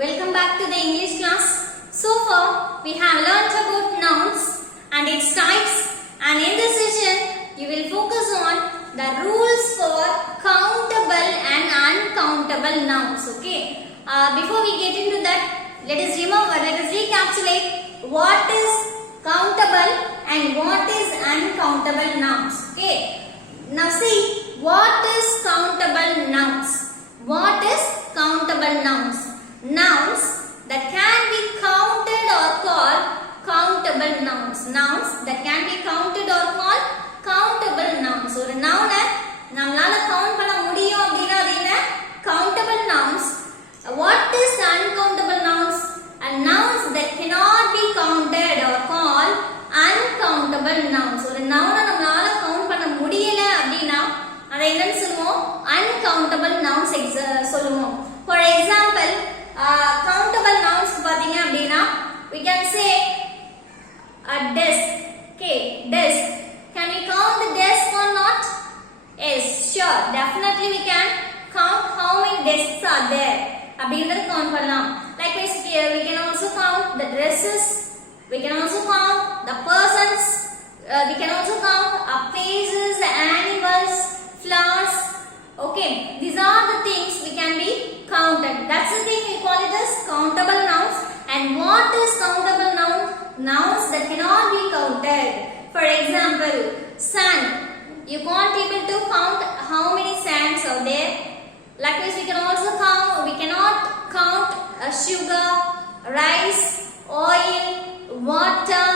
welcome back to the English class. So far, we have learnt about nouns and its types, and in this session, you will focus on the rules for countable and uncountable nouns. Okay. Before we get into that, let us recapitulate what is countable and what is uncountable nouns. Okay. Now see, what is countable nouns? What is countable nouns? Nouns that can be counted or called countable nouns. Nouns that can be counted or called countable nouns. ஒரு noun நம்மளால count பண்ண முடியும் அப்படினா அது என்ன? Countable nouns. What is uncountable nouns? And nouns that cannot be counted or called uncountable nouns. ஒரு noun நம்மளால count பண்ண முடியல அப்படினா அதை என்னன்னு சொல்லுவோம்? Uncountable nouns சொல்லுவோம். For example, countable nouns பாத்தீங்க அப்படினா we can say a desk. Okay, desk. Can we count the desk or not? Yes, sure. Definitely we can count how many desks are there. அப்படிங்கறது count பண்ணலாம். Likewise here we can also count the dresses. We can also count the persons. We can also count places, animals, flowers. Okay, these are the things we can be counted. That's the thing we call it as countable nouns. And what is countable noun? Nouns that cannot be counted. For example, sand. You can't able to count how many sands are there. Likewise, we can also count. We cannot count sugar, rice, oil, water.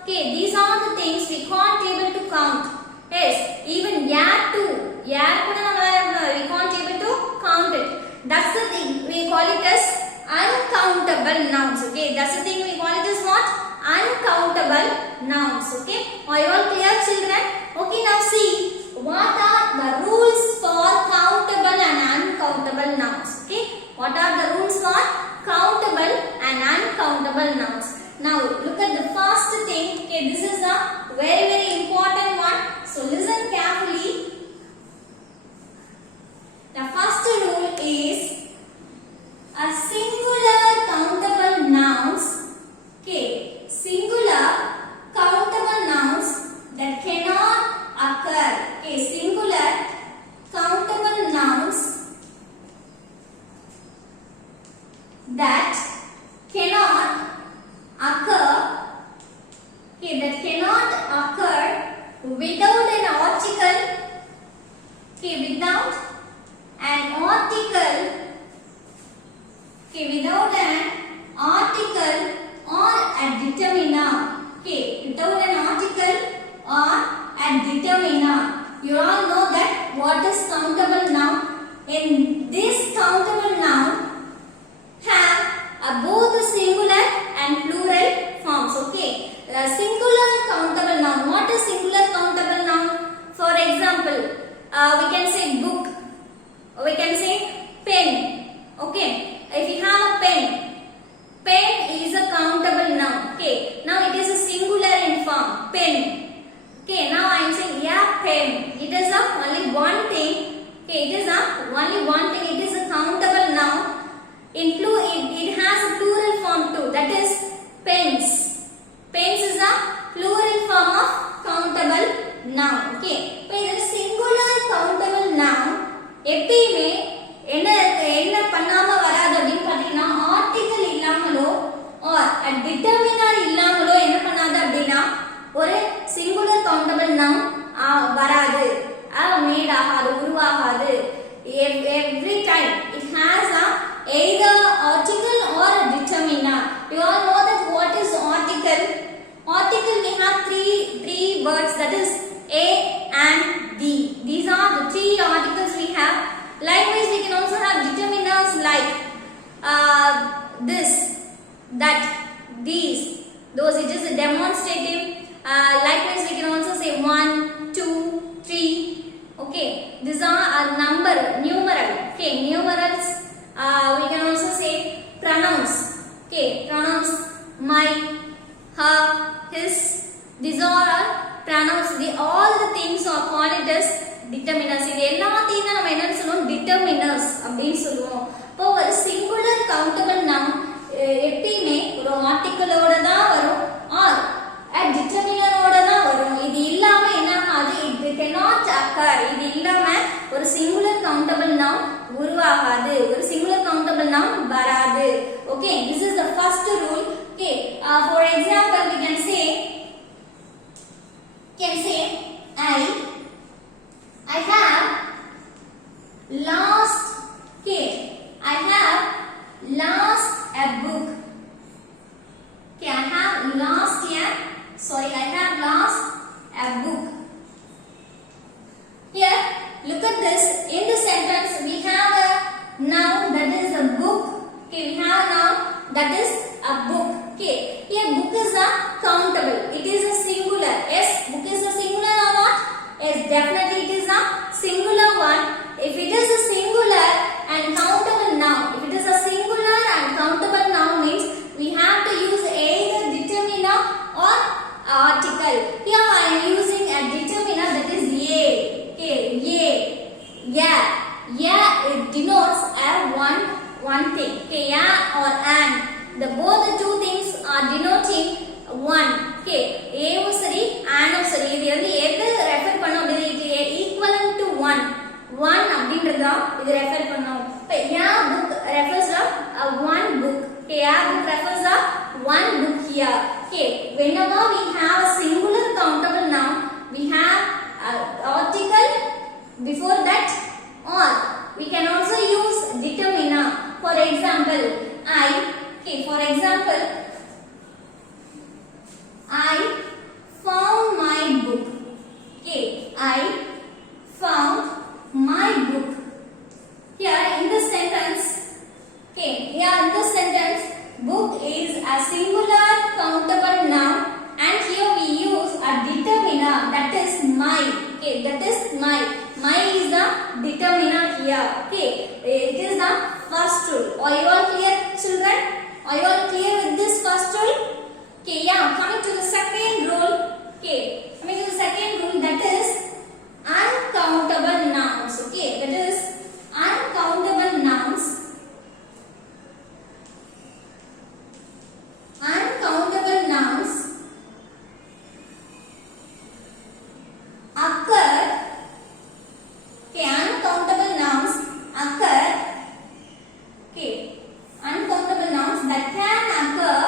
Okay, these are the things we can't able to count. Yes, even air too. Air we can't able to count it. That's the thing we call it as uncountable nouns. Okay, that's the thing we call it as what? Uncountable nouns. Okay, are you all clear, children? Okay, now see what are the rules for countable and uncountable nouns. Okay, what are the rules for countable and uncountable nouns? Now look at the first thing. Okay, this is the very important one. So listen carefully. The first rule is a singular countable nouns. Okay, singular countable nouns that cannot occur. Okay, singular countable nouns that cannot occur. Okay, that cannot occur without an article. Okay, without an article. Okay, without an article or a determiner. Okay, without an article or a determiner. You all know that what is countable noun. In this countable noun have both singular and plural forms. Okay, singular countable noun. What is singular countable noun? For example, we can say book. We can say pen. Okay, if you have a pen, pen is a countable noun. Okay, now it is a singular in form, pen. Okay, now I am saying yeah, pen. It is only one thing. Okay, it is only one thing. It is a countable noun. It has a plural form too. That is pens. Pens is a plural form of countable noun. Okay, so it is singular countable noun. எப்பயுமே என்ன பண்ணாம வராது அப்படினு பாத்தீங்கன்னா article இல்லாமலோ R டிட்டர்மினர் இல்லாமலோ என்ன பண்ணாது அப்படினா ஒரு சிங்குலர் கவுண்டபிள் நவுன் வராது, மேட் ஆகாது, உருவாகாது. Every time it has either article or a determiner. You all know that what is article? Article we have three words, that is a and the. These are the three articles we have. Likewise, we can also have determiners like this, that, these, those. It is a demonstrative. Likewise, we can also say 1, 2, 3. Okay, these are a number, numeral. Okay, numerals. We can also say pronouns. Okay, pronouns my, her, his. These are all pronouns. All the things are called as determiners. இது எல்லாத்தையும் நம்ம என்ன சொல்லுவோம்? Determiners அப்படின்னு சொல்லுவோம். இப்போ ஒரு singular countable noun noun வராது. Okay, this is the first rule. Okay, for example we can say I have lost. Okay, I have lost a book. Okay, I have lost a book. Here, look at this. In this sentence, we have a noun that is a book. Okay, we have a noun that is a book. Okay, here book is a countable. It is a singular. Yes, book is a singular or what? Yes, definitely it is a singular one. If it is a singular and countable noun, if it is a singular and countable noun means we have to use either determiner or article. Here I am using a determiner that is a. Okay, yeah, it denotes a one thing. Okay, yeah or an. Both the two things are denoting one. Okay, a was sari, an was sari. இது வந்து எது refer பண்ணும் அப்படினா இது equivalent to one அப்படின்றதா இது refer பண்ணும். இப்போ yeah book refers to one book. Okay, yeah book refers to one book here. Okay, whenever we have a singular countable noun, we have article before that or we can also use determiner. For example, I found my book. Okay, I found my book. Here in this sentence, book is a singular countable noun and here we use a determiner that is my. Okay, that is my. My is the determiner here. Okay, it is the first rule. Are you all clear, children? Are you all clear with this first rule? Okay, yeah. Coming to the second rule. Okay, coming to the second rule, that is uncountable nouns. Okay, that is uncountable nouns. Uncountable nouns occur. Okay, uncountable nouns occur. Okay, uncountable nouns that can occur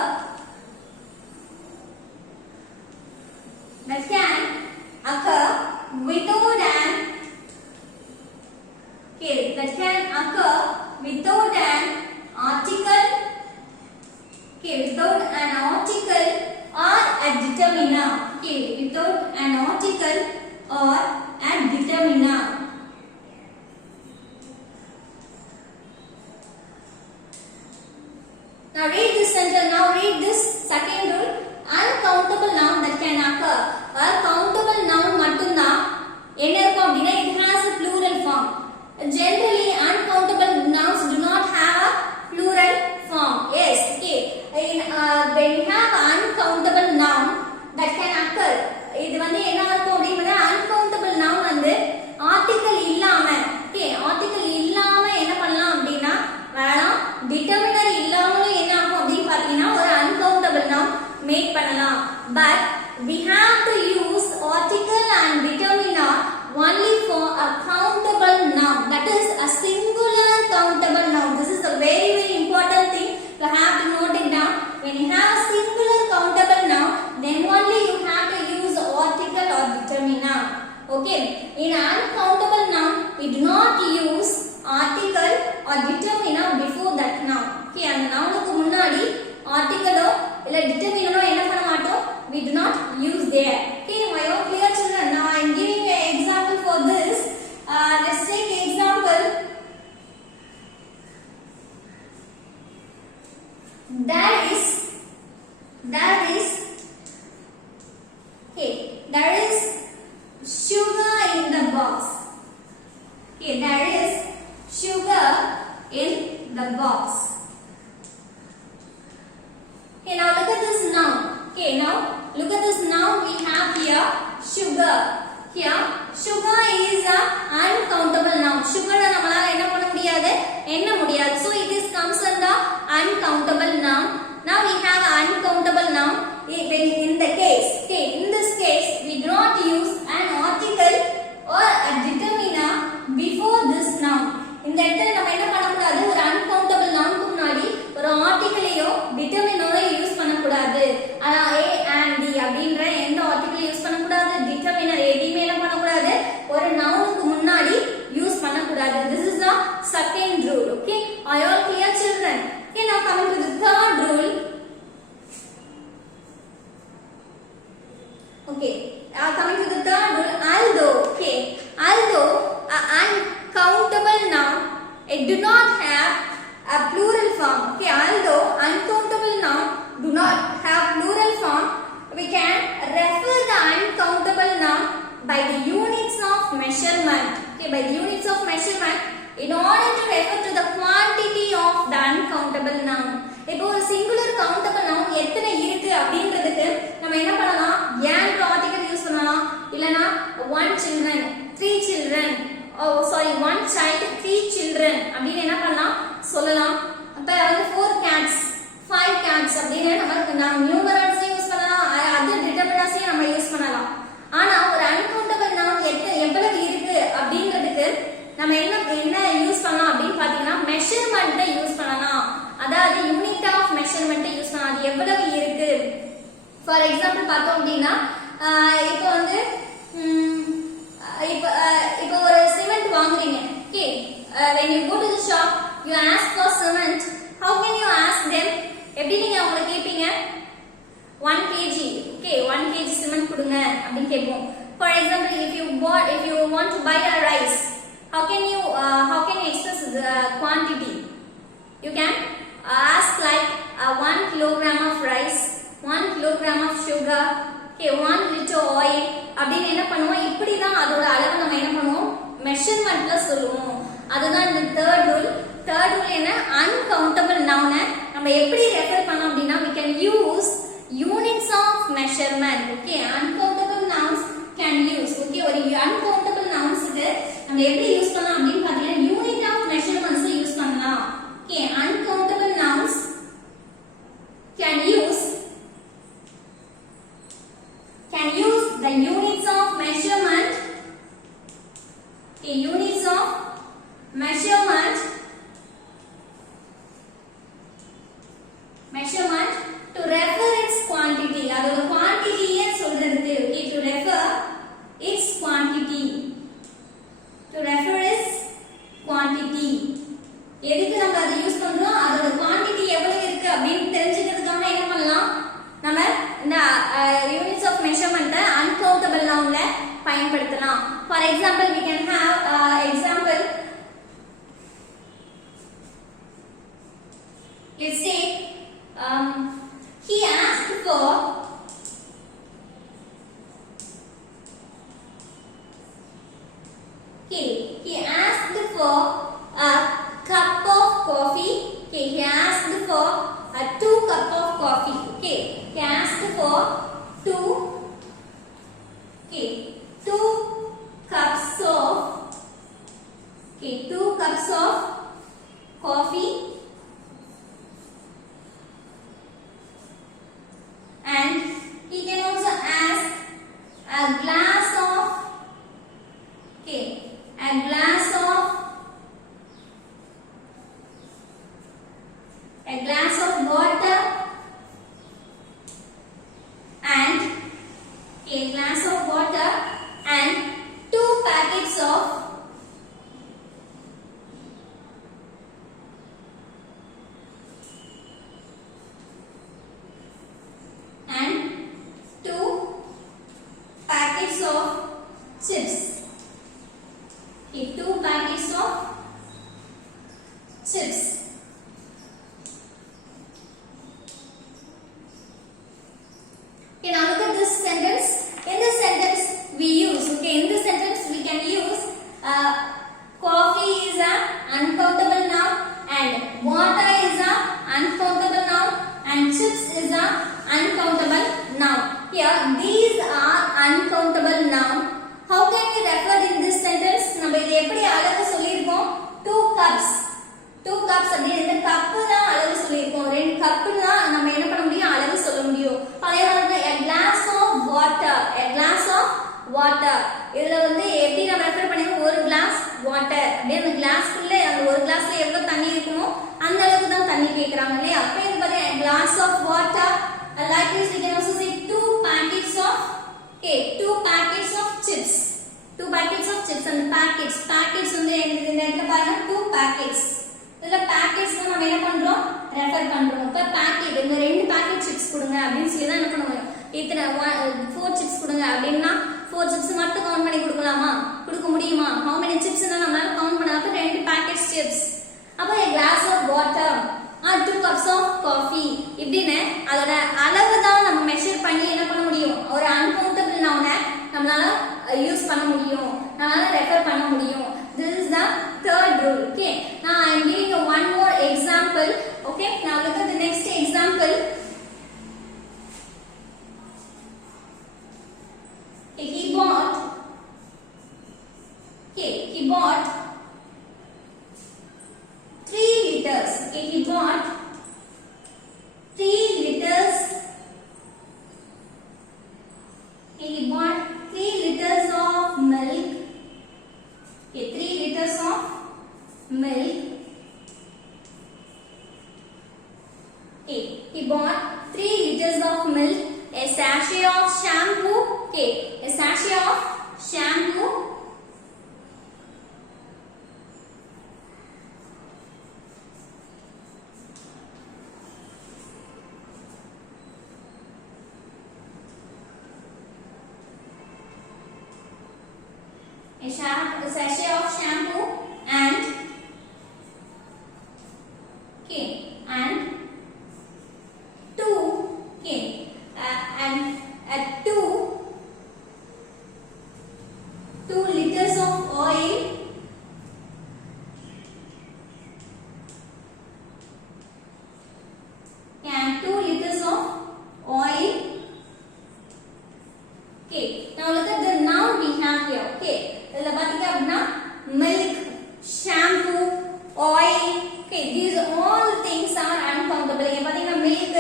without an. Okay, that can occur without an article. Okay, without an article or a determiner. Okay, without an article or a determiner. Now read this sentence. Now read this second rule. Uncountable noun that can occur. Countable noun மட்டும்தா என்ன இருக்கும் அப்படினா it has a plural form. Generally uncountable nouns do not have a plural form. Yes, okay. When you have uncountable noun that can occur, இது வந்து என்ன இருக்கும் அப்படினா uncountable noun வந்து article இல்லாம, okay, article இல்லாம என்ன பண்ணலாம் அப்படினா வரலாம். determiner இல்லாமலும் என்ன ஆகும் அப்படி பார்த்தீங்கன்னா ஒரு uncountable noun மேக் பண்ணலாம். But we have to use article and determiner only for a countable noun, that is a singular countable noun. This is a very important thing to have to note it down. When you have a singular countable noun, then only you have to use article or determiner. Okay, in uncountable noun we do not use article or determiner before that noun. Okay, அந்த நவுனுக்கு முன்னாடி article இல்ல determiner என்ன பண்ண மாட்டோம், we do not use there. Okay, I hope clear children. Now I am giving you an example for this. Let's take example. There is sugar in the box. Okay, there is sugar in the box. Okay, now look at this noun. Okay, now look at this noun we have here, sugar. Here, sugar is a uncountable noun. Sugar நம்மளால என்ன பண்ண முடியாது, எண்ண முடியாது. So it is comes under uncountable noun. Now we have uncountable noun. In the case, okay, in this case we do not use an article or a determiner before this noun. இந்த இடத்துல நம்ம என்ன பண்ண கூடாது, ஒரு uncountable noun எத்தனை இருக்கு அப்படின்றதுக்கு நம்ம என்ன பண்ணலாம் and ஆர்டிகல் யூஸ் பண்ணலாம் இல்லனா one children 3 children one child 3 children அப்படினு என்ன பண்ணலாம் சொல்லலாம் அப்ப வந்து 4 cats 5 cats அப்படினு நம்ம நியூமரல்ஸ் யூஸ் பண்ணலாம் அது டிட்டர்மினர்ஸ் நம்ம யூஸ் பண்ணலாம் ஆனா ஒரு அன்கவுண்டபிள் நவுன் எவ்வளவு இருக்கு அப்படின்றதுக்கு நம்ம என்ன யூஸ் பண்ணலாம் அப்படினு பாத்தீங்கன்னா மெஷர்மென்ட்டை யூஸ் பண்ணலாம் அதாவது யூனிட் ஆஃப் மெஷர்மென்ட்டை யூஸ் பண்ணலாம் அது எவ்வளவு இருக்கு ஃபார் எக்ஸாம்பிள் பார்த்தோம் அப்படினா இப்போ வந்து இப்போ ஒரு சிமெண்ட் வாங்குறீங்க okay when you go to the shop you ask for cement how can you ask them எப்படி நீங்க அவங்கள கேப்பீங்க 1 kg okay 1 kg cement கொடுங்க அப்படி கேட்போம் for example if you want to buy a rice how can you express the quantity you can ask like 1 kilogram of rice 1 kilogram of sugar okay 1 liter oil அப்படினு என்ன பண்ணுவோம் இப்படி தான் அதோட அளவு நம்ம என்ன பண்ணுவோம் மெஷர்மென்ட்ல சொல்லுவோம் அதுதான் இந்த தேர்ட் ரூல் என்ன uncountable noun நம்ம எப்படி ரெஃபர் பண்ணலாம் அப்படினா we can use units of measurement okay uncountable nouns can use okay ஒரு uncountable nouns க்கு நம்ம எப்படி யூஸ் பண்ணலாம் அப்படினு பாத்தீங்கன்னா unit of measurements யூஸ் பண்ணலாம் okay uncountable nouns can use the units of measurement okay units of measurement to refer its quantity அதோட quantity ஏ சொல்றது okay to refer its quantity எதுக்கு நம்ம அதை யூஸ் பண்றோம் அதோட quantity எவ்வளவு இருக்கு அப்படினு தெரிஞ்சிக்கிறதுக்காக என்ன பண்ணலாம் நம்ம இந்த units of measurement uncountable nounல பயன்படுத்தலாம் for example we can have example let's say he asked for a cup of coffee okay he asked for a 2 cup of coffee okay he asked for 2 cups of coffee and he can also ask a glass of water and a glass of water and 2 packets of chips okay 2 packets of chips okay now look at this sentence in this sentence we use okay in this sentence we can use coffee is a uncountable noun and water is a uncountable noun and chips is a uncountable noun here these are uncountable noun how can we refer in this sentence நம்ம இத எப்படி அளவு சொல்லிருக்கோம் 2 cups அப்படி இந்த cup தான் அளவு சொல்லிருக்கோம் ரெண்டு கப்னா நம்ம என்ன பண்ண முடியும் அளவு சொல்ல முடியும் அதே மாதிரி a glass of water இதுல வந்து எப்படி நம்ம ரெஃபர் பண்ணுவோம் ஒரு glass water அப்படியே அந்த கிளாஸ்க்குள்ள அந்த ஒரு கிளாஸ்ல எவ்வளவு தண்ணி இருக்குமோ அந்த அளவுக்கு தான் தண்ணி கேக்குறாங்க இல்லையா அப்ப இது பாத்தீங்க a glass of water like this we can also say 2 packets of chips 2 packets of chips and packets வந்து இந்த இடத்துல பாருங்க 2 packets இதுல packets தான் நம்ம என்ன பண்றோம் ரெஃபர் பண்றோம் இப்ப packet இந்த ரெண்டு packet chips கொடுங்க அப்படினு சொல்லி தான் என்ன பண்ணுவோம் இத்தனை 4 chips கொடுங்க அப்படினா 4 chips மட்டும் கவுண்ட் பண்ணி கொடுக்கலாமா கொடுக்க முடியுமா how many chips னா நம்மால கவுண்ட் பண்ணா அப்ப ரெண்டு packet chips அப்ப a glass of water 2 cups of coffee இப்படினே அதோட அளவு தான் நம்ம மெஷர் பண்ணி என்ன பண்ண முடியும் ஒரு uncountable noun நம்மளால யூஸ் பண்ண முடியும் நம்மளால ரெஃபர் பண்ண முடியும் this is the third rule okay now I am giving you one more example okay now look at the next example Okay, he bought 3 liters of milk, a sachet of shampoo, okay, a sachet of shampoo, a sachet of shampoo and okay, and 2 okay, and 2 liters of oil, and 2 liters of oil. Okay, now look at the noun we have here. Okay, இதுல பாத்தீங்க அப்படினா milk, shampoo, oil. Okay, these all things are uncountable. இங்க பாத்தீங்கன்னா milk,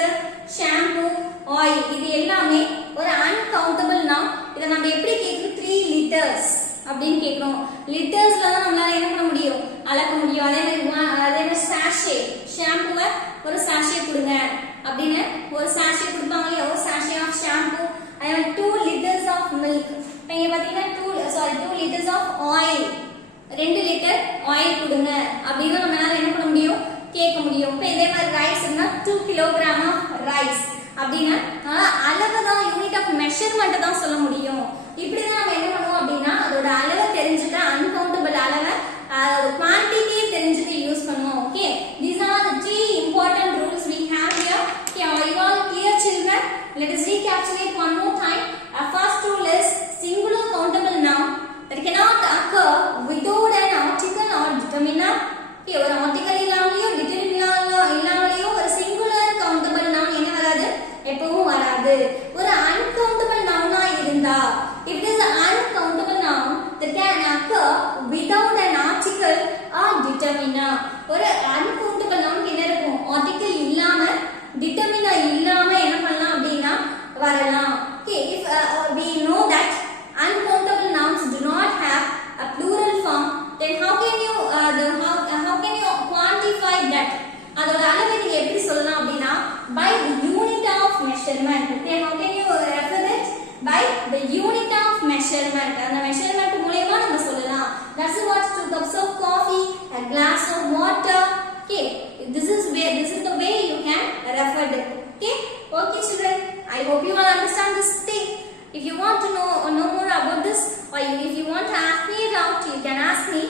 shampoo, oil இது எல்லாமே ஒரு uncountable noun. இத நம்ம எப்படி கேக்குறோம்? 3 liters அப்படினு கேக்குறோம். லிட்டர்ஸ்ல தான் நம்மளால என்ன பண்ண முடியும்? அளக்க முடியும். அதே மாதிரி sachet, shampoo ஒரு sachet கொடுங்க அப்படினு ஒரு sachet கொடுப்பாங்க இல்லையா? ஒரு sachet of shampoo, I have 2 liters of milk. இங்க பாத்தீங்கன்னா 2 liters of oil, 2 litre oil கொடுங்க அப்படினா நம்மளால என்ன பண்ண முடியும்? கேட்க முடியும். இப்போ இதே மாதிரி ரைஸ்னா 2 kilogram of rice அப்படினா அளவு தான், யூனிட் ஆஃப் மெஷர்மென்ட் தான் சொல்ல முடியும். இப்படி தான் நம்ம என்ன பண்ணுவோம் அப்படினா அதோட அளவை தெரிஞ்சுட்டு அன்கவுண்டபிள் அளவை குவாண்டிட்டியை தெரிஞ்சுட்டு யூஸ் பண்ணுவோம். Okay, these are the 3 important rules we have here. Okay, are you all clear, children? Let us recapitulate one more time. Our first rule is singular countable noun that cannot occur without an article or determiner. Okay, ஒரு article இல்லாமலையோ determiner இல்லாமலையோ ஒரு singular countable noun என்ன வராது? எப்பவும் வராது. ஒரு uncountable noun இருந்தா, if it is an uncountable noun that can occur without an article or determiner. ஒரு uncountable noun என்ன இருக்கும்? article இல்லாம determiner இல்லாம என்ன பண்ணலாம் அப்படினா வரலாம். Okay, if we know that uncountable nouns do not have a plural form, then how can you quantify that? அதோட அளவை நீங்க எப்படி சொல்லலாம் அப்படினா by the unit of measurement. Okay, how can you refer it? By the unit of measurement. அந்த measurement மூலமா நம்ம சொல்லலாம். That's what 2 cups of coffee, a glass of water. Okay, this is the way you can refer it. Okay, children, I hope you all understand this thing. If you want to know more about this, or if you want to ask me a doubt, you can ask me.